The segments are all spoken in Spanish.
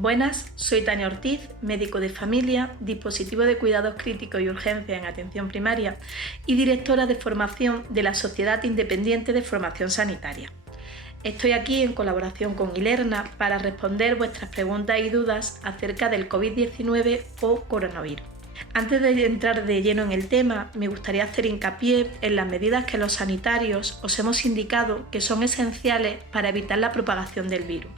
Buenas, soy Tania Ortiz, médico de familia, dispositivo de cuidados críticos y urgencias en atención primaria y directora de formación de la Sociedad Independiente de Formación Sanitaria. Estoy aquí en colaboración con Ilerna para responder vuestras preguntas y dudas acerca del COVID-19 o coronavirus. Antes de entrar de lleno en el tema, me gustaría hacer hincapié en las medidas que los sanitarios os hemos indicado que son esenciales para evitar la propagación del virus.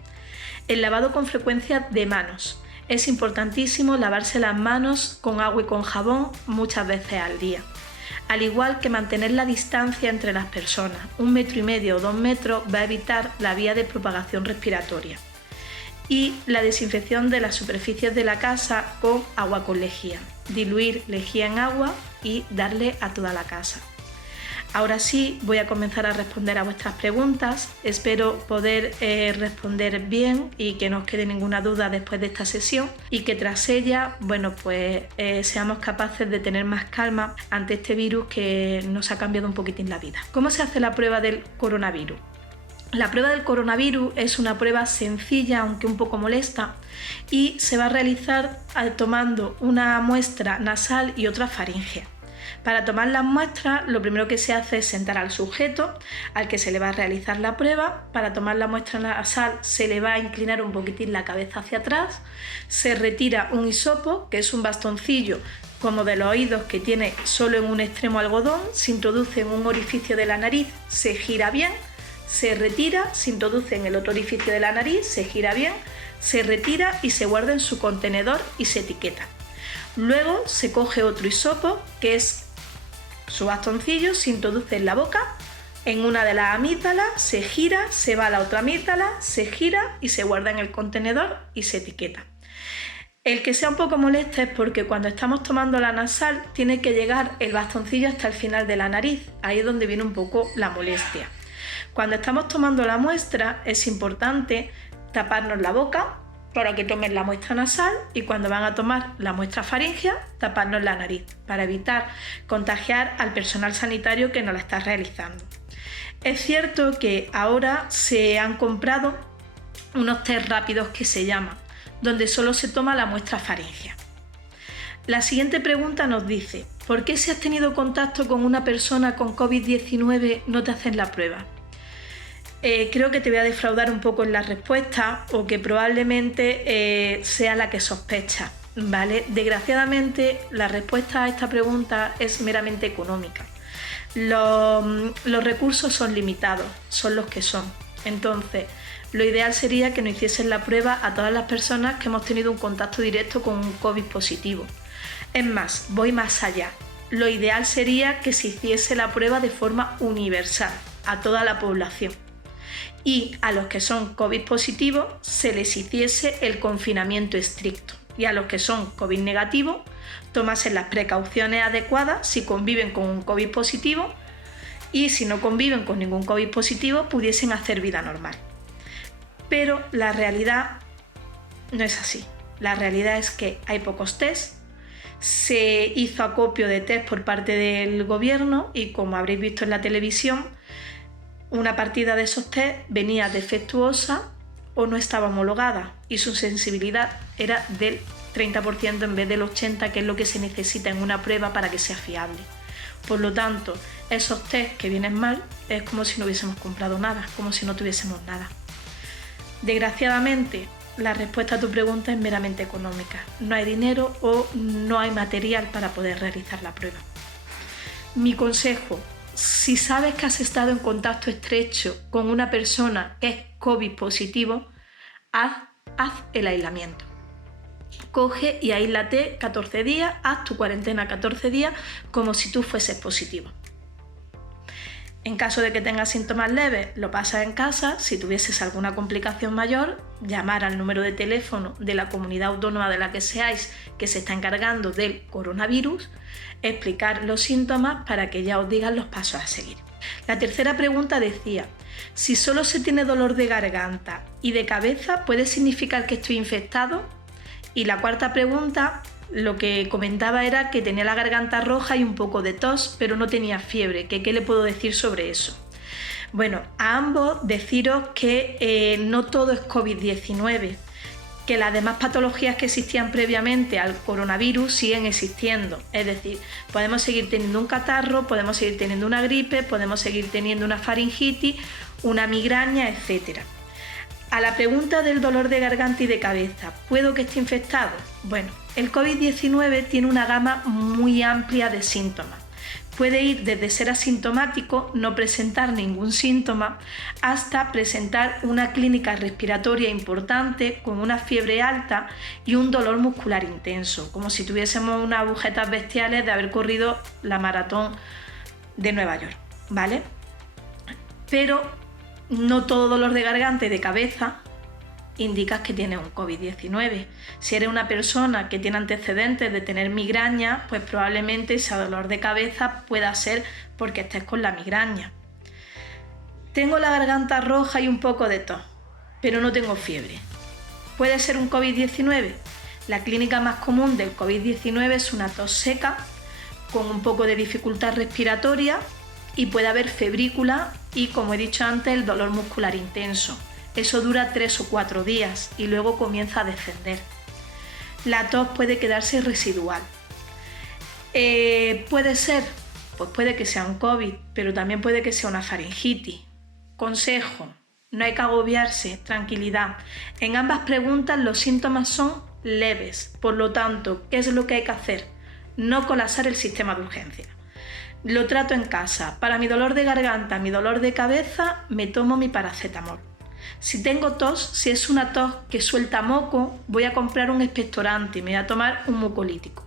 El lavado con frecuencia de manos. Es importantísimo lavarse las manos con agua y con jabón muchas veces al día. Al igual que mantener la distancia entre las personas, 1,5 metros o 2 metros va a evitar la vía de propagación respiratoria. Y la desinfección de las superficies de la casa con agua con lejía. Diluir lejía en agua y darle a toda la casa. Ahora sí, voy a comenzar a responder a vuestras preguntas. Espero poder responder bien y que no os quede ninguna duda después de esta sesión y que tras ella, seamos capaces de tener más calma ante este virus que nos ha cambiado un poquitín la vida. ¿Cómo se hace la prueba del coronavirus? La prueba del coronavirus es una prueba sencilla, aunque un poco molesta, y se va a realizar tomando una muestra nasal y otra faríngea. Para tomar las muestras, lo primero que se hace es sentar al sujeto al que se le va a realizar la prueba. Para tomar la muestra nasal se le va a inclinar un poquitín la cabeza hacia atrás, se retira un hisopo, que es un bastoncillo como de los oídos que tiene solo en un extremo algodón, se introduce en un orificio de la nariz, se gira bien, se retira, se introduce en el otro orificio de la nariz, se gira bien, se retira y se guarda en su contenedor y se etiqueta. Luego se coge otro hisopo, que es su bastoncillo, se introduce en la boca, en una de las amígdalas, se gira, se va a la otra amígdala, se gira y se guarda en el contenedor y se etiqueta. El que sea un poco molesto es porque cuando estamos tomando la nasal tiene que llegar el bastoncillo hasta el final de la nariz, ahí es donde viene un poco la molestia. Cuando estamos tomando la muestra es importante taparnos la boca para que tomen la muestra nasal y cuando van a tomar la muestra faríngea, taparnos la nariz para evitar contagiar al personal sanitario que nos la está realizando. Es cierto que ahora se han comprado unos test rápidos que se llaman, donde solo se toma la muestra faríngea. La siguiente pregunta nos dice, ¿por qué si has tenido contacto con una persona con COVID-19 no te hacen la prueba? Creo que te voy a defraudar un poco en la respuesta o que probablemente sea la que sospechas, ¿vale? Desgraciadamente, la respuesta a esta pregunta es meramente económica. Los recursos son limitados, son los que son. Entonces, lo ideal sería que nos hiciesen la prueba a todas las personas que hemos tenido un contacto directo con un COVID positivo. Es más, voy más allá. Lo ideal sería que se hiciese la prueba de forma universal a toda la población. Y a los que son COVID positivos se les hiciese el confinamiento estricto y a los que son COVID negativos tomasen las precauciones adecuadas si conviven con un COVID positivo y si no conviven con ningún COVID positivo pudiesen hacer vida normal. Pero la realidad no es así. La realidad es que hay pocos test, se hizo acopio de test por parte del gobierno y como habréis visto en la televisión, una partida de esos test venía defectuosa o no estaba homologada y su sensibilidad era del 30% en vez del 80%, que es lo que se necesita en una prueba para que sea fiable. Por lo tanto, esos test que vienen mal es como si no hubiésemos comprado nada, como si no tuviésemos nada. Desgraciadamente, la respuesta a tu pregunta es meramente económica. No hay dinero o no hay material para poder realizar la prueba. Mi consejo: si sabes que has estado en contacto estrecho con una persona que es COVID positivo, haz el aislamiento. Coge y aíslate 14 días, haz tu cuarentena 14 días como si tú fueses positivo. En caso de que tengas síntomas leves, lo pasas en casa. Si tuvieses alguna complicación mayor, llamar al número de teléfono de la comunidad autónoma de la que seáis que se está encargando del coronavirus, explicar los síntomas para que ya os digan los pasos a seguir. La tercera pregunta decía, si solo se tiene dolor de garganta y de cabeza, ¿puede significar que estoy infectado? Y la cuarta pregunta, lo que comentaba era que tenía la garganta roja y un poco de tos, pero no tenía fiebre. ¿Qué le puedo decir sobre eso? Bueno, a ambos deciros que no todo es COVID-19. que las demás patologías que existían previamente al coronavirus siguen existiendo. Es decir, podemos seguir teniendo un catarro, podemos seguir teniendo una gripe, podemos seguir teniendo una faringitis, una migraña, etc. A la pregunta del dolor de garganta y de cabeza, ¿puedo que esté infectado? Bueno, el COVID-19 tiene una gama muy amplia de síntomas. Puede ir desde ser asintomático, no presentar ningún síntoma, hasta presentar una clínica respiratoria importante con una fiebre alta y un dolor muscular intenso, como si tuviésemos unas agujetas bestiales de haber corrido la maratón de Nueva York, ¿vale? Pero no todo dolor de garganta y de cabeza indicas que tienes un COVID-19. Si eres una persona que tiene antecedentes de tener migraña, pues probablemente ese dolor de cabeza pueda ser porque estés con la migraña. Tengo la garganta roja y un poco de tos, pero no tengo fiebre. ¿Puede ser un COVID-19? La clínica más común del COVID-19 es una tos seca con un poco de dificultad respiratoria y puede haber febrícula y, como he dicho antes, el dolor muscular intenso. Eso dura 3 o 4 días y luego comienza a descender. La tos puede quedarse residual. ¿Puede ser? Pues puede que sea un COVID, pero también puede que sea una faringitis. Consejo, no hay que agobiarse, tranquilidad. En ambas preguntas los síntomas son leves, por lo tanto, ¿qué es lo que hay que hacer? No colapsar el sistema de urgencia. Lo trato en casa. Para mi dolor de garganta, mi dolor de cabeza, me tomo mi paracetamol. Si tengo tos, si es una tos que suelta moco, voy a comprar un expectorante y me voy a tomar un mucolítico.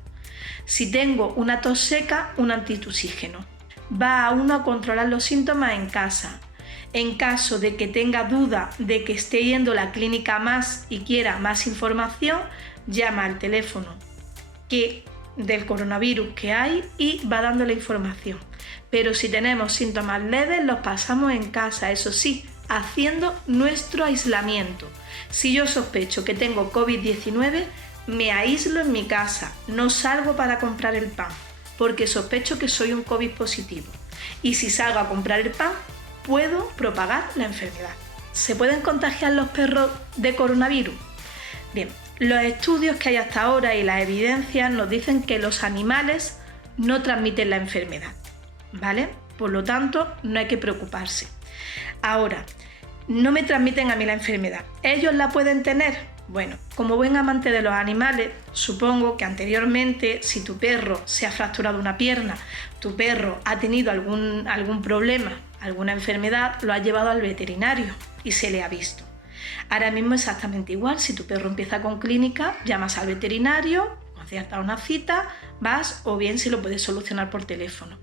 Si tengo una tos seca, un antitusígeno. Va a uno a controlar los síntomas en casa. En caso de que tenga duda de que esté yendo a la clínica más y quiera más información, llama al teléfono del coronavirus que hay y va dando la información. Pero si tenemos síntomas leves, los pasamos en casa, eso sí, haciendo nuestro aislamiento. Si yo sospecho que tengo COVID-19, me aíslo en mi casa, no salgo para comprar el pan, porque sospecho que soy un COVID positivo. Y si salgo a comprar el pan, puedo propagar la enfermedad. ¿Se pueden contagiar los perros de coronavirus? Bien, los estudios que hay hasta ahora y las evidencias nos dicen que los animales no transmiten la enfermedad, ¿vale? Por lo tanto, no hay que preocuparse. Ahora, no me transmiten a mí la enfermedad. ¿Ellos la pueden tener? Bueno, como buen amante de los animales, supongo que anteriormente, si tu perro se ha fracturado una pierna, tu perro ha tenido algún problema, alguna enfermedad, lo has llevado al veterinario y se le ha visto. Ahora mismo exactamente igual, si tu perro empieza con clínica, llamas al veterinario, concertas una cita, vas, o bien si lo puedes solucionar por teléfono.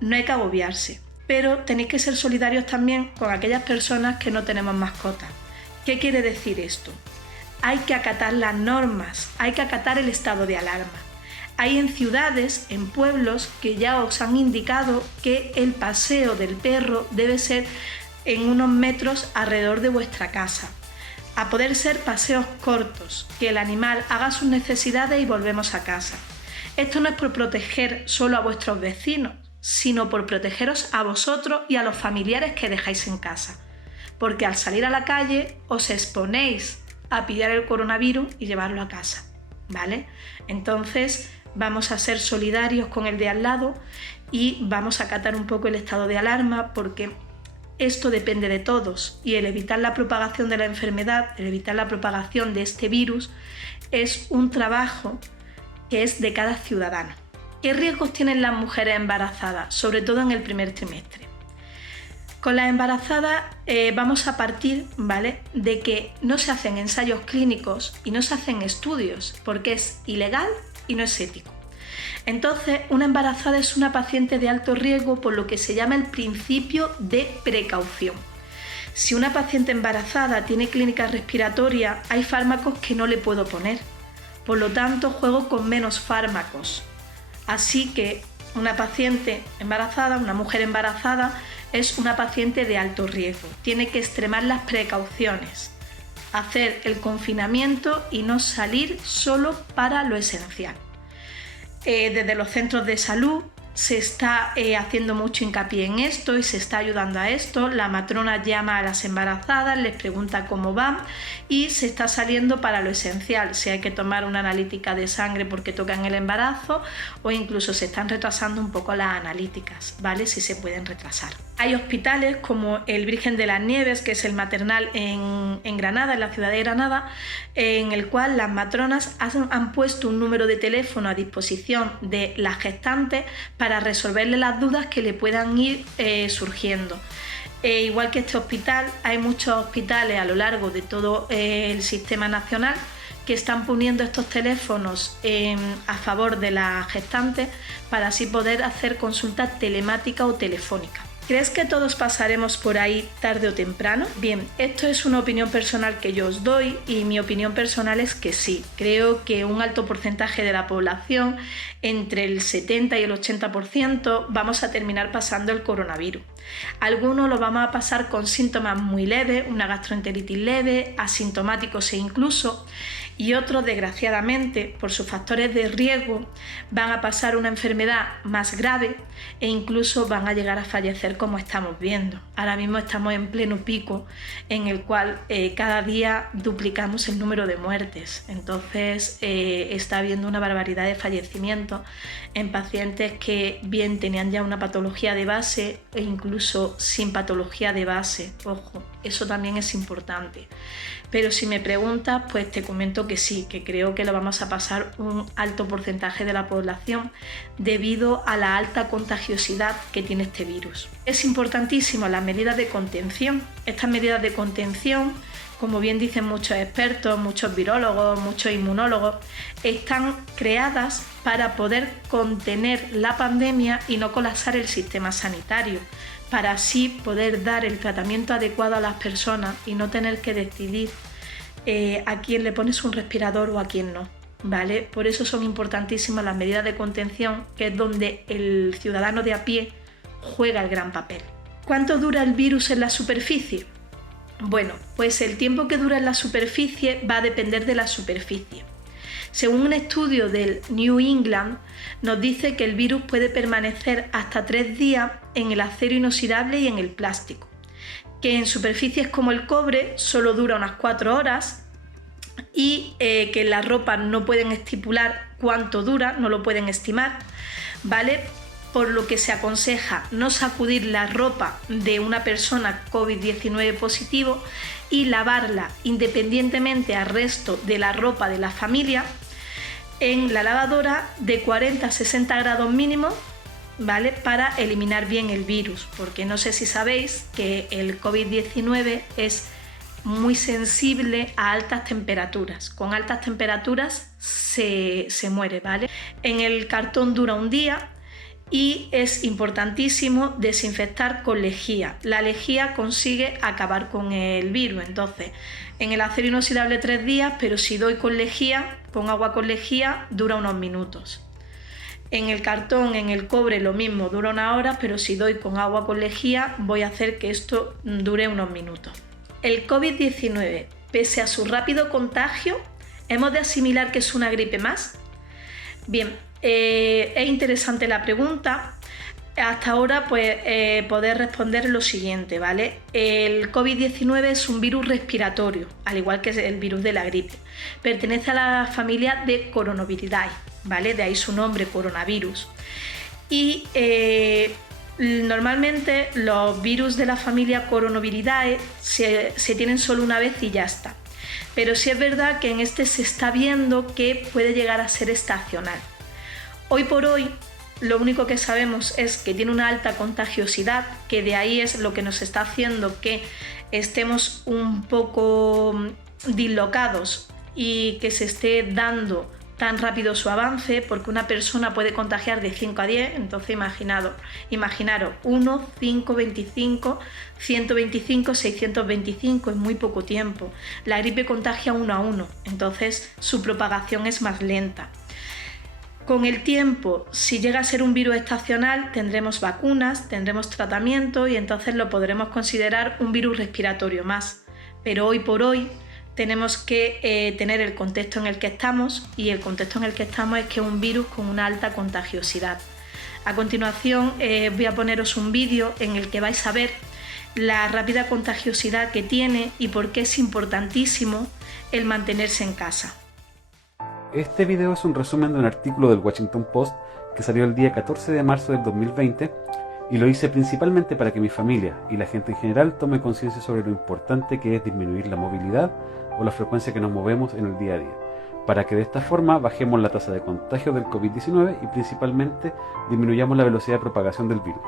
No hay que agobiarse. Pero tenéis que ser solidarios también con aquellas personas que no tenemos mascotas. ¿Qué quiere decir esto? Hay que acatar las normas, hay que acatar el estado de alarma. Hay en ciudades, en pueblos, que ya os han indicado que el paseo del perro debe ser en unos metros alrededor de vuestra casa. A poder ser paseos cortos, que el animal haga sus necesidades y volvemos a casa. Esto no es por proteger solo a vuestros vecinos, sino por protegeros a vosotros y a los familiares que dejáis en casa. Porque al salir a la calle os exponéis a pillar el coronavirus y llevarlo a casa, ¿vale? Entonces vamos a ser solidarios con el de al lado y vamos a acatar un poco el estado de alarma, porque esto depende de todos y el evitar la propagación de la enfermedad, el evitar la propagación de este virus, es un trabajo que es de cada ciudadano. ¿Qué riesgos tienen las mujeres embarazadas, sobre todo en el primer trimestre? Con las embarazadas vamos a partir, ¿vale?, de que no se hacen ensayos clínicos y no se hacen estudios, porque es ilegal y no es ético. Entonces, una embarazada es una paciente de alto riesgo por lo que se llama el principio de precaución. Si una paciente embarazada tiene clínica respiratoria, hay fármacos que no le puedo poner. Por lo tanto, juego con menos fármacos. Así que una paciente embarazada, una mujer embarazada, es una paciente de alto riesgo. Tiene que extremar las precauciones, hacer el confinamiento y no salir solo para lo esencial. Desde los centros de salud se está haciendo mucho hincapié en esto y se está ayudando a esto. La matrona llama a las embarazadas, les pregunta cómo van y se está saliendo para lo esencial, si hay que tomar una analítica de sangre porque tocan el embarazo, o incluso se están retrasando un poco las analíticas, ¿vale? Si se pueden retrasar. Hay hospitales como el Virgen de las Nieves, que es el maternal en Granada, en la ciudad de Granada, en el cual las matronas han puesto un número de teléfono a disposición de las gestantes para resolverle las dudas que le puedan ir surgiendo. Igual que este hospital, hay muchos hospitales a lo largo de todo el sistema nacional que están poniendo estos teléfonos a favor de las gestantes para así poder hacer consultas telemáticas o telefónicas. ¿Crees que todos pasaremos por ahí tarde o temprano? Bien, esto es una opinión personal que yo os doy y mi opinión personal es que sí. Creo que un alto porcentaje de la población, entre el 70 y el 80%, vamos a terminar pasando el coronavirus. Algunos lo vamos a pasar con síntomas muy leves, una gastroenteritis leve, asintomáticos e incluso, y otros, desgraciadamente, por sus factores de riesgo, van a pasar una enfermedad más grave e incluso van a llegar a fallecer, como estamos viendo. Ahora mismo estamos en pleno pico en el cual cada día duplicamos el número de muertes. Entonces está habiendo una barbaridad de fallecimientos en pacientes que bien tenían ya una patología de base e incluso sin patología de base. Ojo, eso también es importante. Pero si me preguntas, pues te comento que sí, que creo que lo vamos a pasar un alto porcentaje de la población debido a la alta contagiosidad que tiene este virus. Es importantísimo las medidas de contención. Estas medidas de contención, como bien dicen muchos expertos, muchos virólogos, muchos inmunólogos, están creadas para poder contener la pandemia y no colapsar el sistema sanitario, para así poder dar el tratamiento adecuado a las personas y no tener que decidir a quién le pones un respirador o a quién no, ¿vale? Por eso son importantísimas las medidas de contención, que es donde el ciudadano de a pie juega el gran papel. ¿Cuánto dura el virus en la superficie? Bueno, pues el tiempo que dura en la superficie va a depender de la superficie. Según un estudio del New England, nos dice que el virus puede permanecer hasta 3 días en el acero inoxidable y en el plástico, que en superficies como el cobre solo dura unas 4 horas y que en la ropa no pueden estipular cuánto dura, no lo pueden estimar, ¿vale? Por lo que se aconseja no sacudir la ropa de una persona COVID-19 positivo y lavarla independientemente al resto de la ropa de la familia en la lavadora de 40 a 60 grados mínimo, ¿vale? Para eliminar bien el virus, porque no sé si sabéis que el COVID-19 es muy sensible a altas temperaturas. Con altas temperaturas se muere, ¿vale? En el cartón dura un día. Y es importantísimo desinfectar con lejía. La lejía consigue acabar con el virus. Entonces, en el acero inoxidable 3 días, pero si doy con lejía, con agua con lejía, dura unos minutos. En el cartón, en el cobre, lo mismo, dura 1 hora, pero si doy con agua con lejía, voy a hacer que esto dure unos minutos. El COVID-19, pese a su rápido contagio, ¿hemos de asimilar que es una gripe más? Bien, es interesante la pregunta. Hasta ahora, pues, poder responder lo siguiente, ¿vale? El COVID-19 es un virus respiratorio, al igual que el virus de la gripe. Pertenece a la familia de Coronaviridae, ¿vale? De ahí su nombre, coronavirus. Y normalmente los virus de la familia Coronaviridae se tienen solo una vez y ya está. Pero sí es verdad que en este se está viendo que puede llegar a ser estacional. Hoy por hoy, lo único que sabemos es que tiene una alta contagiosidad, que de ahí es lo que nos está haciendo que estemos un poco dislocados y que se esté dando tan rápido su avance, porque una persona puede contagiar de 5 a 10, entonces imaginaros 1, 5, 25, 125, 625 en muy poco tiempo. La gripe contagia 1 a 1, entonces su propagación es más lenta. Con el tiempo, si llega a ser un virus estacional, tendremos vacunas, tendremos tratamiento y entonces lo podremos considerar un virus respiratorio más. Pero hoy por hoy tenemos que tener el contexto en el que estamos, y el contexto en el que estamos es que es un virus con una alta contagiosidad. A continuación voy a poneros un vídeo en el que vais a ver la rápida contagiosidad que tiene y por qué es importantísimo el mantenerse en casa. Este video es un resumen de un artículo del Washington Post que salió el día 14 de marzo del 2020 y lo hice principalmente para que mi familia y la gente en general tome conciencia sobre lo importante que es disminuir la movilidad o la frecuencia que nos movemos en el día a día, para que de esta forma bajemos la tasa de contagio del COVID-19 y principalmente disminuyamos la velocidad de propagación del virus.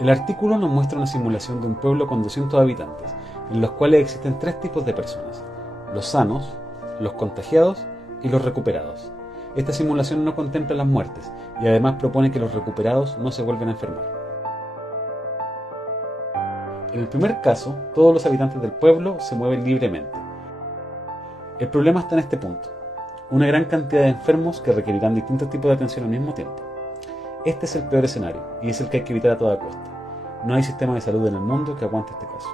El artículo nos muestra una simulación de un pueblo con 200 habitantes, en los cuales existen tres tipos de personas: los sanos, los contagiados y los recuperados. Esta simulación no contempla las muertes y además propone que los recuperados no se vuelvan a enfermar. En el primer caso, todos los habitantes del pueblo se mueven libremente. El problema está en este punto: una gran cantidad de enfermos que requerirán distintos tipos de atención al mismo tiempo. Este es el peor escenario y es el que hay que evitar a toda costa. No hay sistema de salud en el mundo que aguante este caso.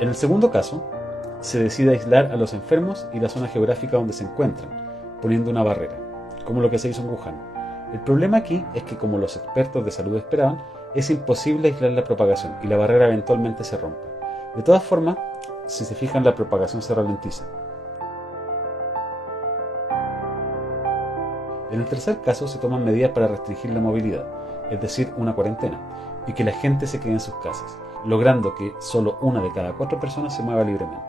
En el segundo caso, se decide aislar a los enfermos y la zona geográfica donde se encuentran, poniendo una barrera, como lo que se hizo en Wuhan. El problema aquí es que, como los expertos de salud esperaban, es imposible aislar la propagación y la barrera eventualmente se rompe. De todas formas, si se fijan, la propagación se ralentiza. En el tercer caso se toman medidas para restringir la movilidad, es decir, una cuarentena, y que la gente se quede en sus casas, logrando que solo una de cada 4 personas se mueva libremente.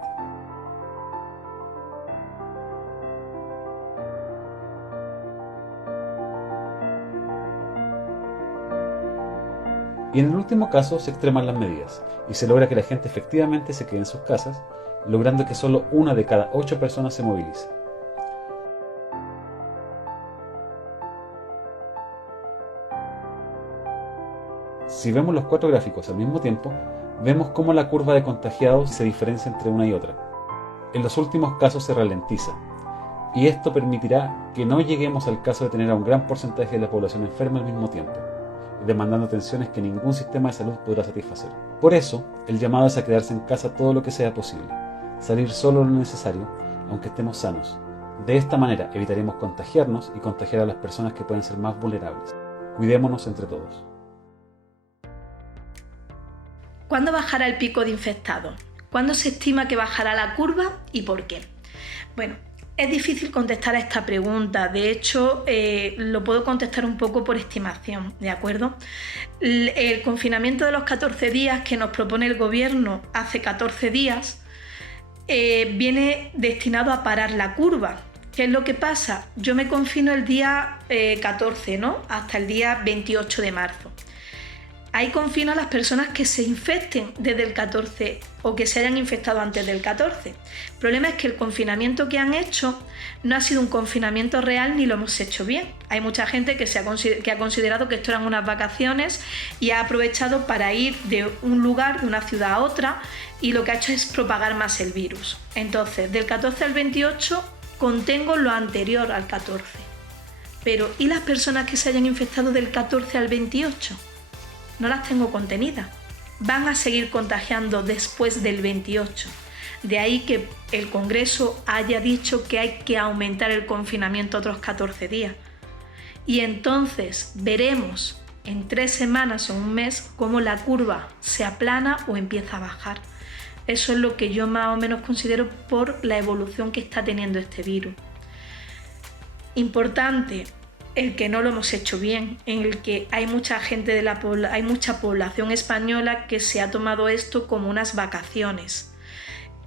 Y en el último caso se extreman las medidas y se logra que la gente efectivamente se quede en sus casas, logrando que solo una de cada 8 personas se movilice. Si vemos los 4 gráficos al mismo tiempo, vemos cómo la curva de contagiados se diferencia entre una y otra. En los últimos casos se ralentiza, y esto permitirá que no lleguemos al caso de tener a un gran porcentaje de la población enferma al mismo tiempo, demandando atenciones que ningún sistema de salud podrá satisfacer. Por eso, el llamado es a quedarse en casa todo lo que sea posible, salir solo lo necesario, aunque estemos sanos. De esta manera evitaremos contagiarnos y contagiar a las personas que pueden ser más vulnerables. Cuidémonos entre todos. ¿Cuándo bajará el pico de infectados? ¿Cuándo se estima que bajará la curva y por qué? Bueno, es difícil contestar a esta pregunta. De hecho, lo puedo contestar un poco por estimación, ¿de acuerdo? El confinamiento de los 14 días que nos propone el gobierno hace 14 días viene destinado a parar la curva. ¿Qué es lo que pasa? Yo me confino el día 14, ¿no? Hasta el día 28 de marzo. Ahí confino a las personas que se infecten desde el 14 o que se hayan infectado antes del 14. El problema es que el confinamiento que han hecho no ha sido un confinamiento real ni lo hemos hecho bien. Hay mucha gente que ha considerado que esto eran unas vacaciones y ha aprovechado para ir de un lugar, de una ciudad a otra, y lo que ha hecho es propagar más el virus. Entonces, del 14 al 28 contengo lo anterior al 14. Pero ¿y las personas que se hayan infectado del 14 al 28? No las tengo contenidas. Van a seguir contagiando después del 28. De ahí que el Congreso haya dicho que hay que aumentar el confinamiento otros 14 días. Y entonces veremos en 3 semanas o un mes cómo la curva se aplana o empieza a bajar. Eso es lo que yo más o menos considero por la evolución que está teniendo este virus. Importante, el que no lo hemos hecho bien, en el que hay mucha gente hay mucha población española que se ha tomado esto como unas vacaciones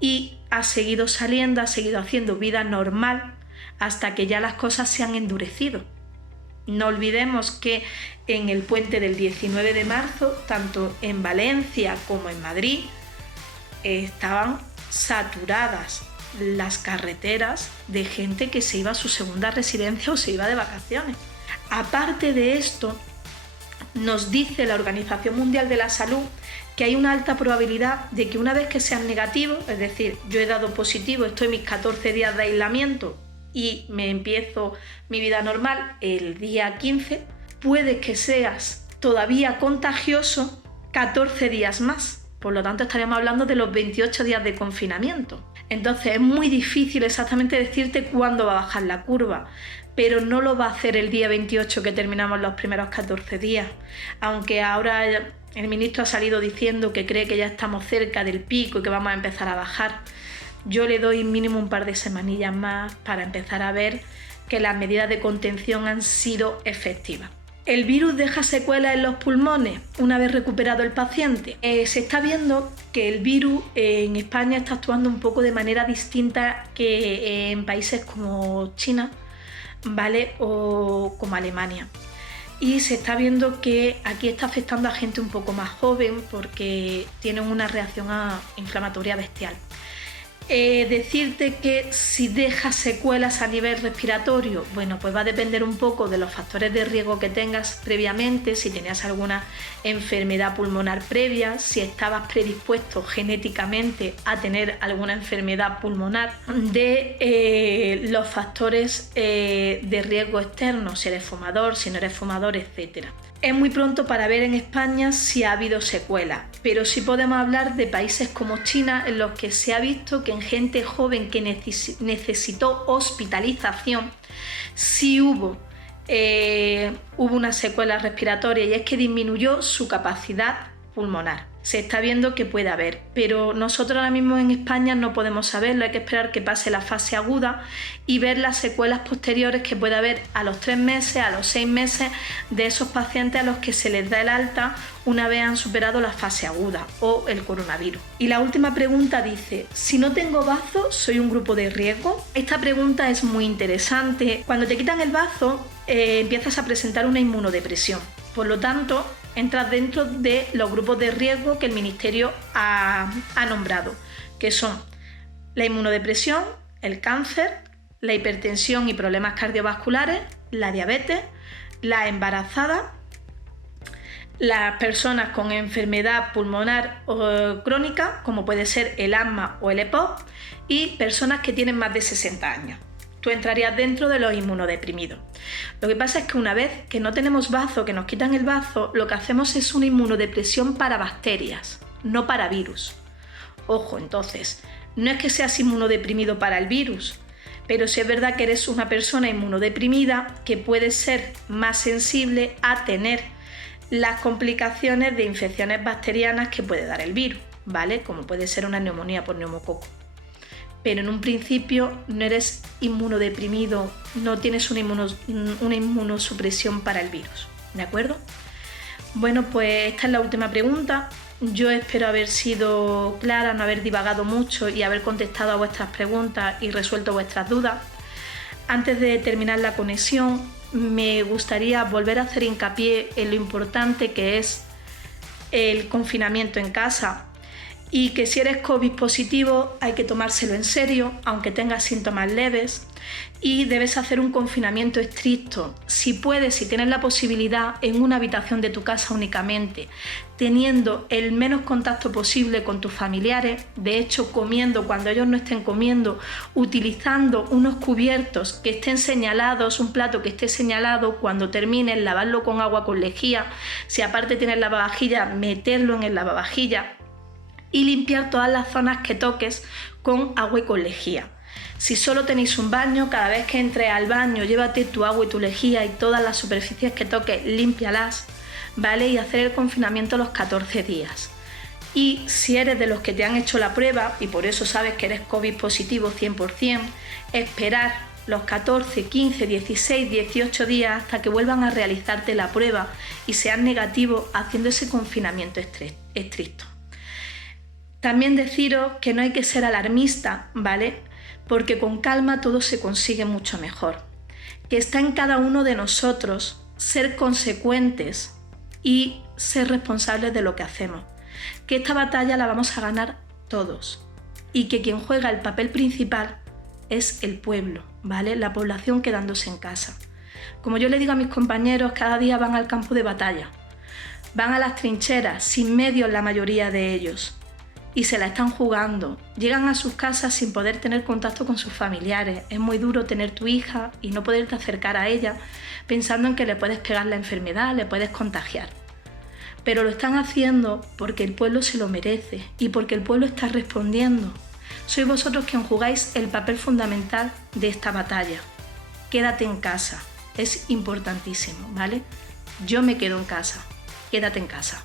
y ha seguido saliendo, ha seguido haciendo vida normal hasta que ya las cosas se han endurecido. No olvidemos que en el puente del 19 de marzo, tanto en Valencia como en Madrid, estaban saturadas las carreteras de gente que se iba a su segunda residencia o se iba de vacaciones. Aparte de esto, nos dice la Organización Mundial de la Salud que hay una alta probabilidad de que una vez que sean negativos, es decir, yo he dado positivo, estoy mis 14 días de aislamiento y me empiezo mi vida normal el día 15, puede que seas todavía contagioso 14 días más. Por lo tanto, estaríamos hablando de los 28 días de confinamiento. Entonces, es muy difícil exactamente decirte cuándo va a bajar la curva, pero no lo va a hacer el día 28 que terminamos los primeros 14 días. Aunque ahora el ministro ha salido diciendo que cree que ya estamos cerca del pico y que vamos a empezar a bajar. Yo le doy mínimo un par de semanillas más para empezar a ver que las medidas de contención han sido efectivas. ¿El virus deja secuelas en los pulmones una vez recuperado el paciente? Se está viendo que el virus en España está actuando un poco de manera distinta que en países como China, ¿vale? O como Alemania. Y se está viendo que aquí está afectando a gente un poco más joven porque tienen una reacción inflamatoria bestial. Decirte que si deja secuelas a nivel respiratorio, bueno, pues va a depender un poco de los factores de riesgo que tengas previamente, si tenías alguna enfermedad pulmonar previa, si estabas predispuesto genéticamente a tener alguna enfermedad pulmonar, de los factores de riesgo externos, si eres fumador, si no eres fumador, etc. Es muy pronto para ver en España si ha habido secuelas, pero sí podemos hablar de países como China en los que se ha visto que en gente joven que necesitó hospitalización sí hubo una secuela respiratoria, y es que disminuyó su capacidad pulmonar. Se está viendo que puede haber, pero nosotros ahora mismo en España no podemos saberlo, hay que esperar que pase la fase aguda y ver las secuelas posteriores que puede haber a los 3 meses, a los 6 meses de esos pacientes a los que se les da el alta una vez han superado la fase aguda o el coronavirus. Y la última pregunta dice, si no tengo bazo, ¿soy un grupo de riesgo? Esta pregunta es muy interesante. Cuando te quitan el bazo, empiezas a presentar una inmunodepresión. Por lo tanto, entras dentro de los grupos de riesgo que el Ministerio ha nombrado, que son la inmunodepresión, el cáncer, la hipertensión y problemas cardiovasculares, la diabetes, la embarazada, las personas con enfermedad pulmonar crónica, como puede ser el asma o el EPOC, y personas que tienen más de 60 años. Tú entrarías dentro de los inmunodeprimidos. Lo que pasa es que una vez que no tenemos bazo, que nos quitan el bazo, lo que hacemos es una inmunodepresión para bacterias, no para virus. Ojo, entonces, no es que seas inmunodeprimido para el virus, pero sí es verdad que eres una persona inmunodeprimida que puede ser más sensible a tener las complicaciones de infecciones bacterianas que puede dar el virus, ¿vale? Como puede ser una neumonía por neumococo. Pero en un principio no eres inmunodeprimido, no tienes una inmunosupresión para el virus, ¿de acuerdo? Bueno, pues esta es la última pregunta. Yo espero haber sido clara, no haber divagado mucho y haber contestado a vuestras preguntas y resuelto vuestras dudas. Antes de terminar la conexión, me gustaría volver a hacer hincapié en lo importante que es el confinamiento en casa. Y que si eres COVID positivo hay que tomárselo en serio, aunque tengas síntomas leves, y debes hacer un confinamiento estricto. Si puedes, si tienes la posibilidad, en una habitación de tu casa únicamente, teniendo el menos contacto posible con tus familiares, de hecho comiendo cuando ellos no estén comiendo, utilizando unos cubiertos que estén señalados, un plato que esté señalado, cuando termines lavarlo con agua con lejía, si aparte tienes lavavajilla, meterlo en el lavavajillas, y limpiar todas las zonas que toques con agua y con lejía. Si solo tenéis un baño, cada vez que entres al baño, llévate tu agua y tu lejía y todas las superficies que toques, límpialas, ¿vale? Y hacer el confinamiento los 14 días. Y si eres de los que te han hecho la prueba, y por eso sabes que eres COVID positivo 100%, esperar los 14, 15, 16, 18 días hasta que vuelvan a realizarte la prueba y sean negativos, haciendo ese confinamiento estricto. También deciros que no hay que ser alarmista, ¿vale? Porque con calma todo se consigue mucho mejor. Que está en cada uno de nosotros ser consecuentes y ser responsables de lo que hacemos. Que esta batalla la vamos a ganar todos. Y que quien juega el papel principal es el pueblo, ¿vale? La población quedándose en casa. Como yo le digo a mis compañeros, cada día van al campo de batalla. Van a las trincheras, sin medios la mayoría de ellos. Y se la están jugando. Llegan a sus casas sin poder tener contacto con sus familiares. Es muy duro tener tu hija y no poderte acercar a ella pensando en que le puedes pegar la enfermedad, le puedes contagiar. pero lo están haciendo porque el pueblo se lo merece y porque el pueblo está respondiendo. Sois vosotros quienes jugáis el papel fundamental de esta batalla. Quédate en casa, es importantísimo, ¿vale? Yo me quedo en casa, quédate en casa.